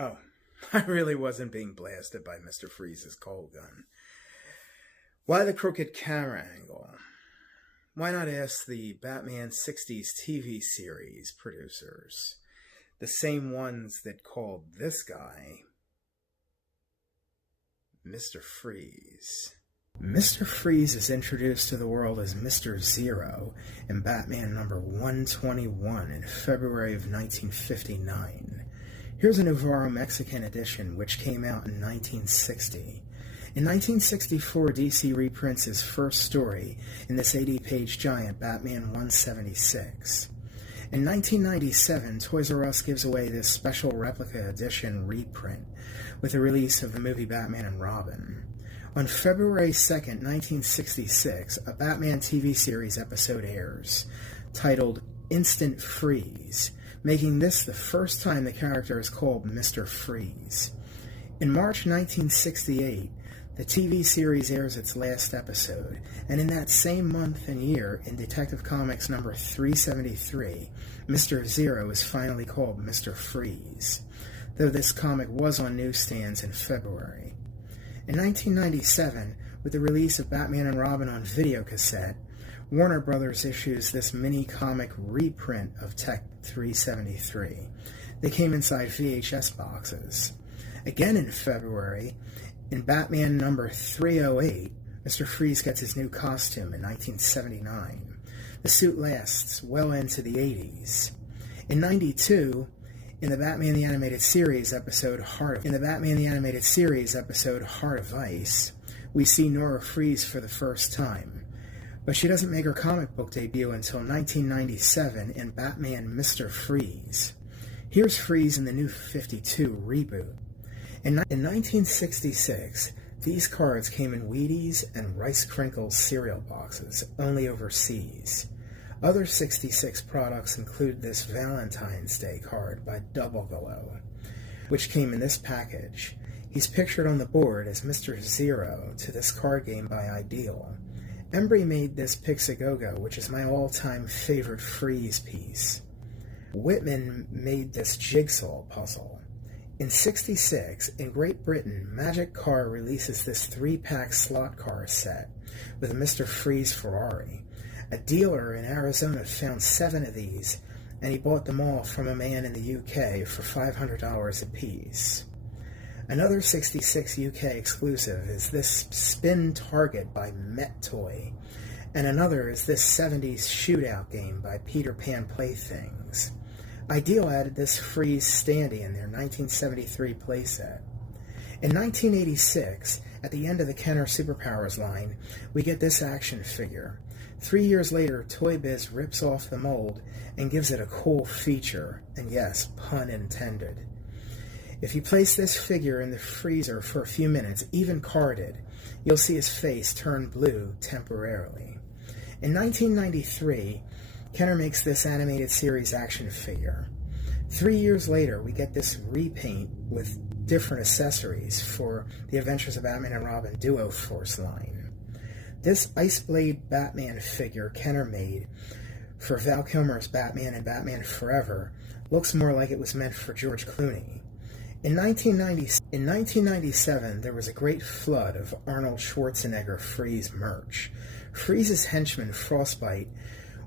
Oh, I really wasn't being blasted by Mr. Freeze's cold gun. Why the crooked camera angle? Why not ask the Batman 60s TV series producers? The same ones that called this guy Mr. Freeze. Mr. Freeze is introduced to the world as Mr. Zero in Batman number 121 in February of 1959. Here's a Navarro Mexican edition which came out in 1960. In 1964, DC reprints his first story in this 80-page giant, Batman 176. In 1997, Toys R Us gives away this special replica edition reprint with the release of the movie Batman and Robin. On February 2nd, 1966, a Batman TV series episode airs, titled Instant Freeze, making this the first time the character is called Mr. Freeze. In March 1968, the TV series airs its last episode, and in that same month and year, in Detective Comics number 373, Mr. Zero is finally called Mr. Freeze, though this comic was on newsstands in February. In 1997, with the release of Batman and Robin on videocassette, Warner Brothers issues this mini-comic reprint of Tech 373. They came inside VHS boxes. Again in February, in Batman number 308, Mr. Freeze gets his new costume in 1979. The suit lasts well into the 80s. In 92, in the Batman the Animated Series episode Heart of Ice, we see Nora Freeze for the first time. But she doesn't make her comic book debut until 1997 in Batman Mr. Freeze. Here's Freeze in the New 52 reboot. In 1966, these cards came in Wheaties and Rice Crinkles cereal boxes, only overseas. Other 66 products include this Valentine's Day card by Double Glow, which came in this package. He's pictured on the board as Mr. Zero to this card game by Ideal. Embry made this Pixagogo, which is my all-time favorite Freeze piece. Whitman made this Jigsaw puzzle. In '66, in Great Britain, Magic Car releases this 3-pack slot car set with a Mr. Freeze Ferrari. A dealer in Arizona found 7 of these, and he bought them all from a man in the UK for $500 apiece. Another '66 UK exclusive is this Spin Target by Met Toy, and another is this '70s shootout game by Peter Pan Playthings. Ideal added this Freeze Standy in their 1973 playset. In 1986, at the end of the Kenner Superpowers line, we get this action figure. 3 years later, Toy Biz rips off the mold and gives it a cool feature, and yes, pun intended. If you place this figure in the freezer for a few minutes, even carded, you'll see his face turn blue temporarily. In 1993, Kenner makes this animated series action figure. 3 years later, we get this repaint with different accessories for the Adventures of Batman and Robin Duo Force line. This Ice Blade Batman figure Kenner made for Val Kilmer's Batman and Batman Forever looks more like it was meant for George Clooney. In 1997, there was a great flood of Arnold Schwarzenegger Freeze merch. Freeze's henchman Frostbite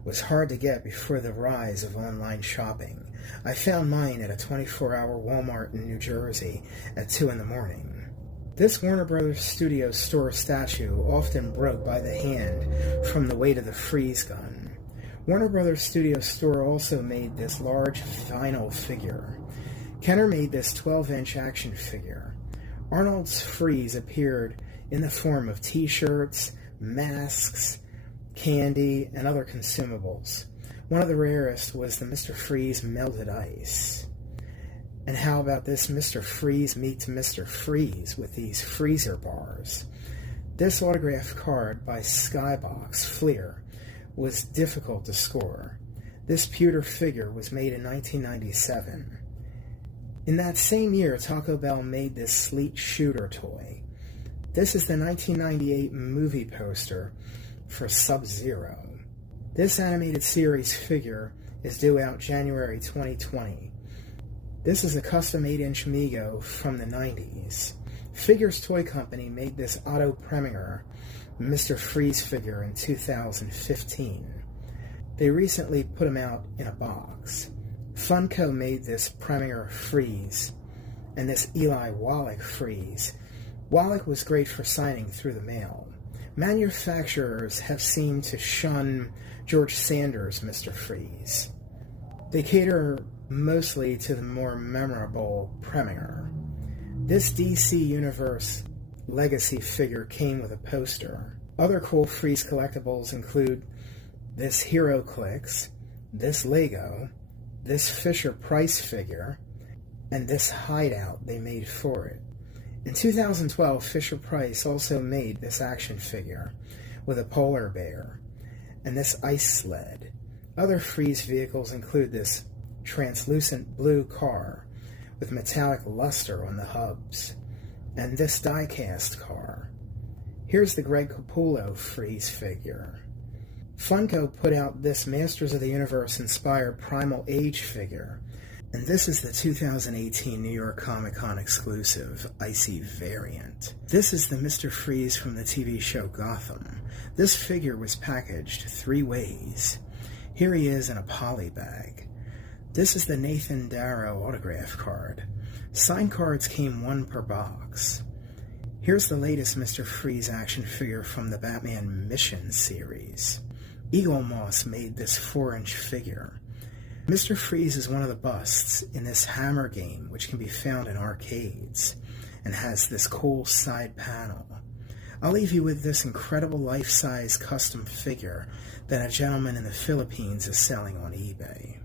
was hard to get before the rise of online shopping. I found mine at a 24-hour Walmart in New Jersey at 2 in the morning. This Warner Brothers Studio store statue often broke by the hand from the weight of the freeze gun. Warner Brothers Studio store also made this large vinyl figure. Kenner made this 12-inch action figure. Arnold's Freeze appeared in the form of t-shirts, masks, candy, and other consumables. One of the rarest was the Mr. Freeze Melted Ice. And how about this Mr. Freeze meets Mr. Freeze with these freezer bars? This autographed card by Skybox Fleer was difficult to score. This pewter figure was made in 1997. In that same year, Taco Bell made this Sleet Shooter toy. This is the 1998 movie poster for Sub-Zero. This animated series figure is due out January 2020. This is a custom 8-inch Mego from the 90s. Figures Toy Company made this Otto Preminger Mr. Freeze figure in 2015. They recently put him out in a box. Funko made this Preminger Freeze and this Eli Wallach Freeze. Wallach was great for signing through the mail. Manufacturers have seemed to shun George Sanders' Mr. Freeze. They cater mostly to the more memorable Preminger. This DC Universe Legacy figure came with a poster. Other cool Freeze collectibles include this Hero Clicks, this Lego, this Fisher-Price figure, and this hideout they made for it. In 2012, Fisher-Price also made this action figure with a polar bear and this ice sled. Other Freeze vehicles include this translucent blue car with metallic luster on the hubs, and this die-cast car. Here's the Greg Capullo Freeze figure. Funko put out this Masters of the Universe inspired Primal Age figure, and this is the 2018 New York Comic Con exclusive Icy variant. This is the Mr. Freeze from the TV show Gotham. This figure was packaged 3 ways. Here he is in a poly bag. This is the Nathan Darrow autograph card. Signed cards came 1 per box. Here's the latest Mr. Freeze action figure from the Batman Mission series. Eagle Moss made this 4-inch figure. Mr. Freeze is one of the busts in this Hammer game, which can be found in arcades, and has this cool side panel. I'll leave you with this incredible life-size custom figure that a gentleman in the Philippines is selling on eBay.